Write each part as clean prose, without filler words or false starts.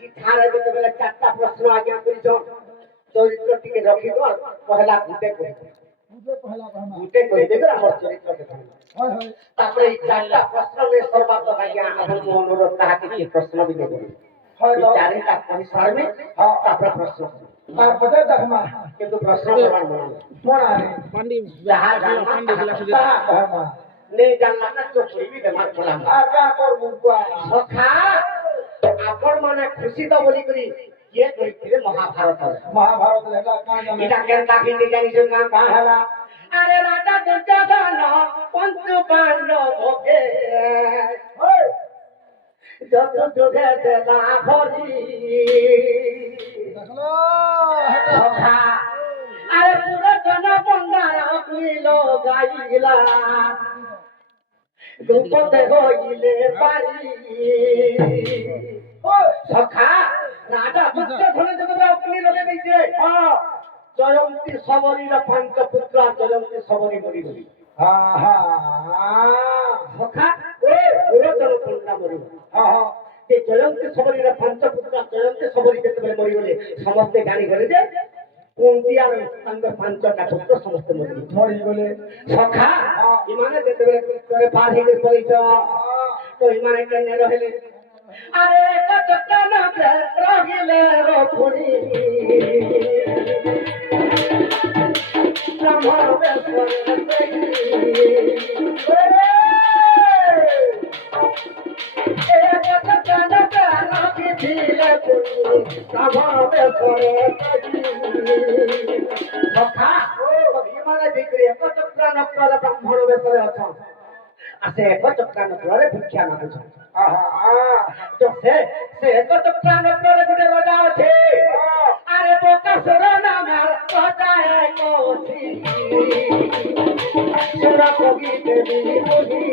চিঠারে যেତେବେଳେ চারটা প্রশ্ন আজ্ঞা করিছ চরিত্র টিকে রখি তো পহলা গুটে কই গুটে কই দেবে আমার চরিত্র দেখো তারপরে এই চারটা প্রশ্ন নে সর্বাত আজ্ঞা আপন অনুরোধ তাহাকে কি প্রশ্ন भी দেব হয় চারটা কই সারবে তারপরে প্রশ্ন তারপরে দেখমা কিন্তু প্রশ্ন করবার মনে पंडित যাহা জানমা তাহা কহমা নেই জানমা না চোখই भी দেমার খোলা আর কা করব সখা আপন মানে খুশি তো বলি করি ये কইছিলে মহাভারত মহাভারত এটা কা জানা এটা কেন কাহিনী জানিছ না কা হলা আরে রাজা দুর্যোধন পঞ্চ পাণ্ডবকে যত যোগে দেনা ভরি দেখলো সখা আরে পুরো জন বন্দারা কইল গাইলা দুপদে হইলে পারি সখা রাজা দুর্যোধন যতটা অগ্নি লগে দিছে জয়ন্তী সবরীর পাঁচ পুত্র জয়ন্তী সবরী মরি গলি সখা পুরাতন কন্যা মরি যে জয়ন্তী সবরীর পাঁচ পুত্র জয়ন্তী সবরী যেতেবেলে মরি গলে সমস্তে জানি গলে যে কুন্তি আর তাঙ্কর পাঁচটা পুত্র সমস্তে মরি গলে সখা ইমানে যেতেবেলে করে পার হইলে পরিচ তো ইমানে কেনে রহিলে আরে কত না রহিলে রপুরি ব্রাহ্মণ বেশরে এ কত না রহিলে পুরি ব্রাহ্মণ বেশরে সখা ইমানে দেখরে কত প্রাণ প্রাণ ব্রাহ্মণ বেশরে আছেন আসে কত প্রাণ প্রাণে ভিক্ষা মাগুছ তো সে কত প্রাণ প্রাণে গুটে রাজা আছে আরে বকাসুর নামের রাজা এক আছে সুরা কবি দেবী বলি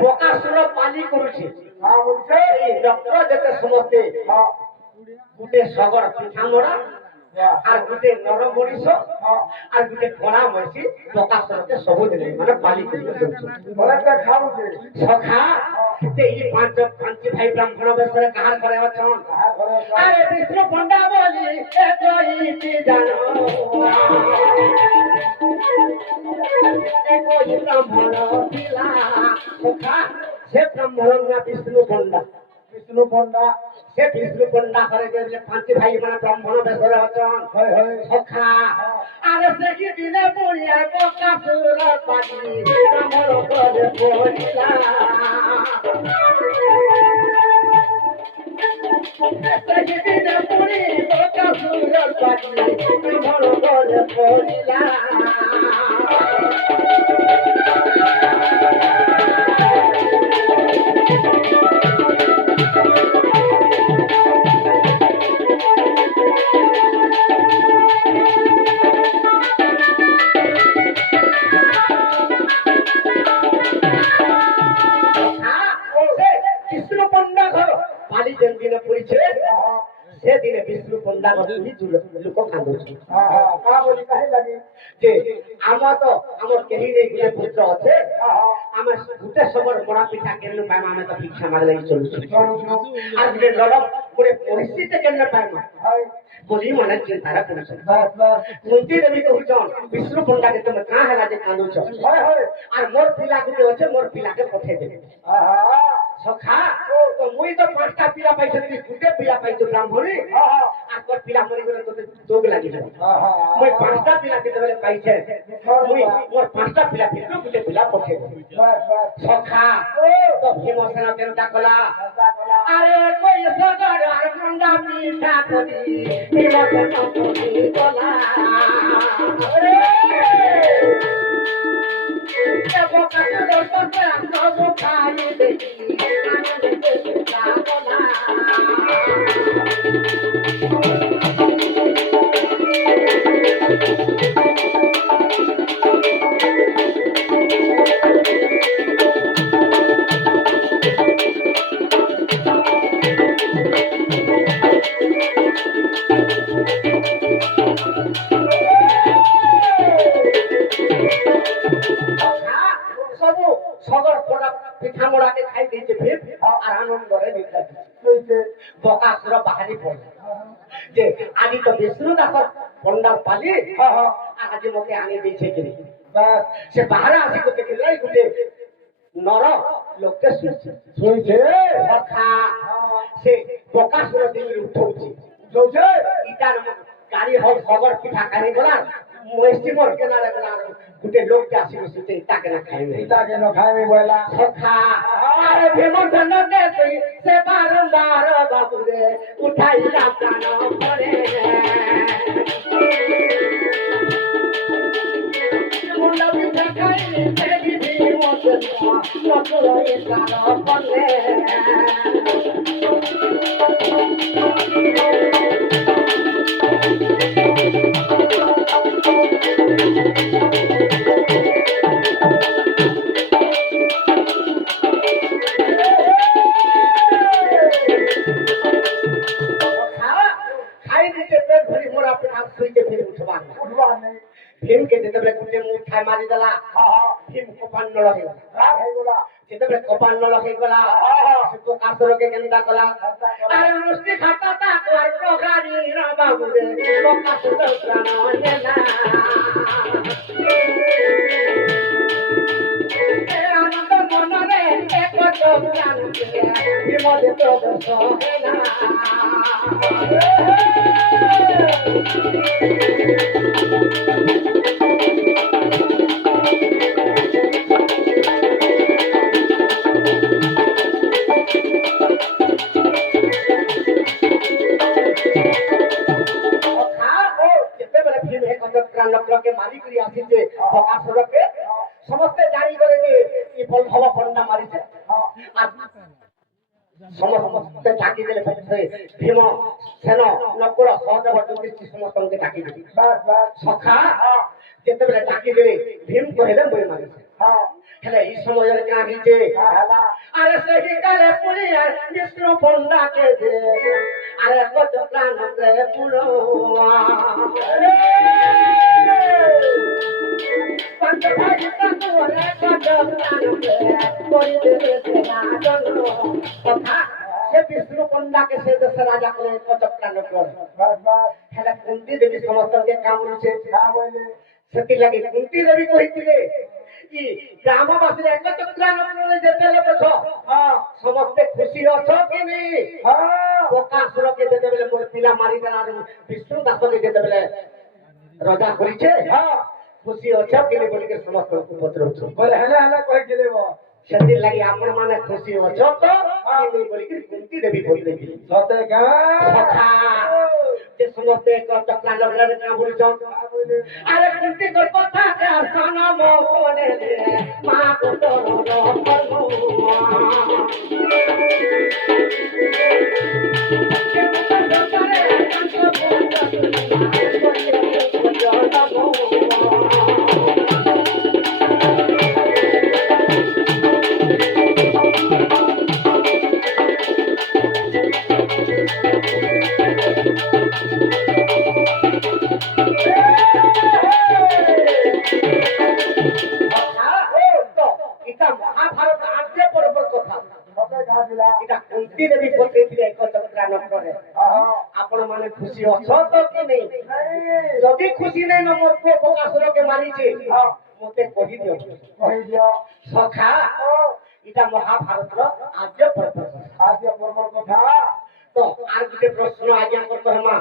বকাসুর পালি করছে এই ডক্টর যেতে সমস্তে গুটে সগর পিঠা মরা আর গুটে নরম মরিষ আর গুটে কড়া মরিছি বকাসুরকে সবু দেলে মানে পালি করে দউছে খাউছে সখা যে এই পাঁচ ভাই ব্রাহ্মণ বেশরে কাহার করে আছন আরে বিষ্ণু পণ্ডা বলি এ কইতি জানো কই ব্রাহ্মণ পিলা সখা সে ব্রাহ্মণ না বিষ্ণু পণ্ডা সে বিষ্ণু পণ্ডা করে যে পাঁচ ভাই মানে ব্রাহ্মণ বেশরে আছন সখা আরে সে কি দিনে পড়িয়া বকাসুর পানি ব্রাহ্মণ করে বলিলা সে কি দিনে পড়ি বকাসুর পানি ব্রাহ্মণ করে বলিলা সেদিনে বিষ্ণু পণ্ডা লোক কান্দুছি যে আমার তো আমার কেহি নেই গুলে পুত্র আছে আমার গুটে সবর বড়া পিঠা কেন পাইমা আমি তো ভিক্ষা মাগলে চলুছি আর গুটে নরম গুটে পরিস্থিতি কেন পাইমা বলি মনে চিন্তা করছে কুন্তি দেবী কହୁছন বিষ্ণু পণ্ডাকে তুমি কাঁ হেলা যে কান্দুছ আর মোর পিলা গুটে আছে মোর পিলাকে পঠাই দেবে সখা তো মুই তো পাঁচটা পিলা পাইছি তুই গুটে পিলা পাইছো ব্রাহ্মণী আর তোর পিলা মরি গেলে তোতে যোগ লাগি যাবে মুই পাঁচটা পিলা যেতেবেলে পাইছে মুই মোর পাঁচটা পিলা ভিতর গুটে পিলা পঠাই দেবে সখা তো ভীমসেন কেনটা কলা আরে কই সগর আর মন্ডা পিঠা করি ভীমসেন করি কলা আরে বকাসুর কথা সব খাই দে পোড়া পিঠা মোড়াকে খাই দিয়েছে ভীম আর আনন্দরে নিদ্রা দিচ্ছে বকাসুর বাহারি পড়ে যে আজ তো বিষ্ণু দাসর ভণ্ডার পালি আজ মতে আনি দিয়েছে কিনি সে বাহারে আসি করতে গেলে গোটে নর লোককে শুনছে কথা সে বকাসুর দিন উঠছে ইটার গাড়ি হল খবর পিঠা খাই গলা মহিষি মোর কেনারে গলা গোটে লোককে আসি শুনছে ইটা কেন খাইবে বলা কথা আরে ভীমসেন দে তুই সে বারম্বার বাবুরে উঠাইলা প্রাণ করে মুন্ডা পিঠা খাই তেরি ভীমসেন নতুই প্রাণ করে भीम के जेते गुटे मुठाई मारी देला भीम कपान न लगे गला जेते कपान न लगे गला से तो कासर के केंदा गला अरे मुस्ती खाता ता तोर प्रोग्रामी रा बाबू रे तो कासर प्राण नेला ए आनंद मन रे एक तो प्राण के भीम दे तो सोहेला समस्ते जानी करे जे ई फल भव फंडा मारी छे समस्त डाकी देले भीम सेन नकुल सहदेव युधिष्ठिर समस्त के डाकी देली सखा जेते बेले डाकी देले भीम कहले बोई मारी छे हेले ई समय रे का हिचे अरे सही काले पुलिया विष्णु फंडा के दे अरे को प्राण के पुरवा पंच भाई तू रे को प्राण के कोई दे तेरा जनो कथा से विष्णु फंडा के से दस राजा को को प्राण कर हेले कुंती देवी समस्त के काम रुचे बोले सती लगे कुंती देवी कहिथिले कि ग्रामवासी एक चक्रान करे जेते लोक छ समस्त खुशी अछो कि नी बकासुर के जेते बेले मोर पिला मारी देना विष्णु दास के जेते बेले राजा करिछे खुशी अछो कि नी बोली के समस्त को पत्र छ बोले हले हले कहि गेले वो सती लगी आपण माने खुशी अछो तो कि नी बोली के कुंती देवी बोली देबी सते का सखा जे समस्त एक चक्रान लगे का बोली छ अरे कुंती को कथा के सना मो कोने दे मां को तोरो रो कुंती देवी पठेइथिले एक चक्रा नकरे आपण माने खुशी अछो तो कि नै जदी खुशी नै न मोर को बकासुर के मारी छे मते कहि दियो सखा इटा महाभारत रो आद्य पर्व कथा तो आर गुटे प्रश्न आज्ञा करतो हमा